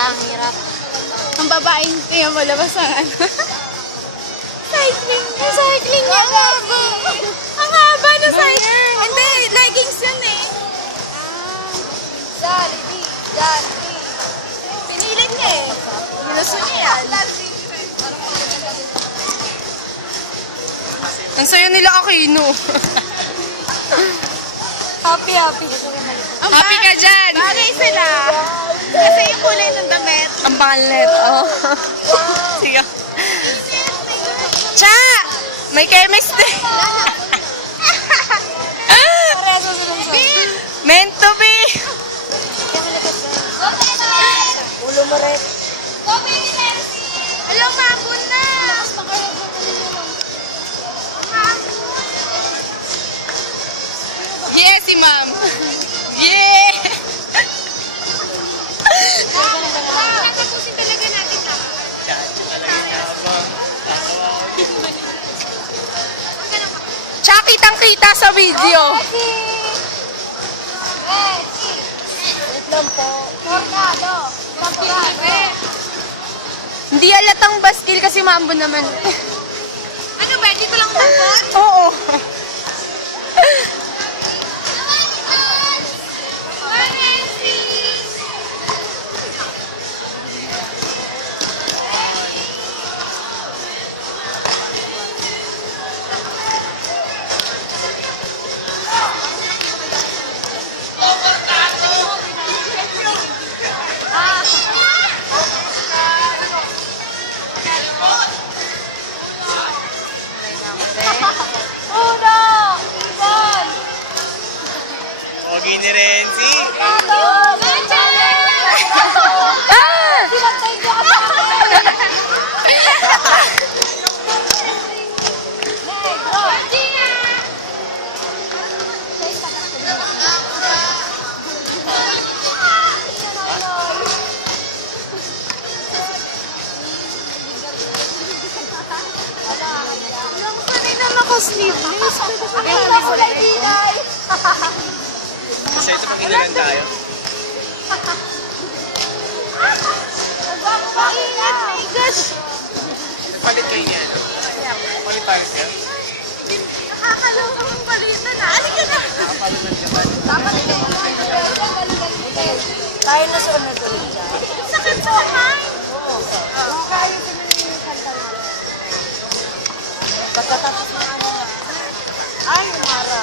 Ang hirap. Ang babaeng tingnan mo, labas ang ano. Cycling. Yung cycling niya. Ang haba na cycling. Hindi, leggings yun eh. Jollibee. Jollibee. Pinilit niya eh. Ginusto niya yan. Ang sayo nila Aquino. Happy, happy. Happy ka dyan. Bagay sila. Kasi yung kulay ng damit. Ang pangit. Oh. Sige. Cha! May chemistry. Pareso sila sa... Meant to be. Ulo mo rin. Alam, mabon na. Yes, si ma'am. Yeah! Tatapusin talaga natin lahat. Cha, kitang-kita sa video. Wait lang po. Tornado. Tornado. Hindi alatang baskil kasi maambon naman. Ano ba? Dito lang mabon? Oo. Uno! Ibon! Pogi ni Renzi. Tato! Ah! Sinatay niyo ka sa akin! Alam ko rin na naka-sleeveless. Ang na kulay dinay! Kasi ito pag inalan tayo. Maingat! My gosh. Palit kayo niyan. Palit tayo siya. Nakakaloko ang palitan na. Alika na. Dapat tayo na sa una doon dyan. Sakit sa kamay. Kung kaya sa mga kanta natin. Pagkatapos ng ano na. Ay, Mara.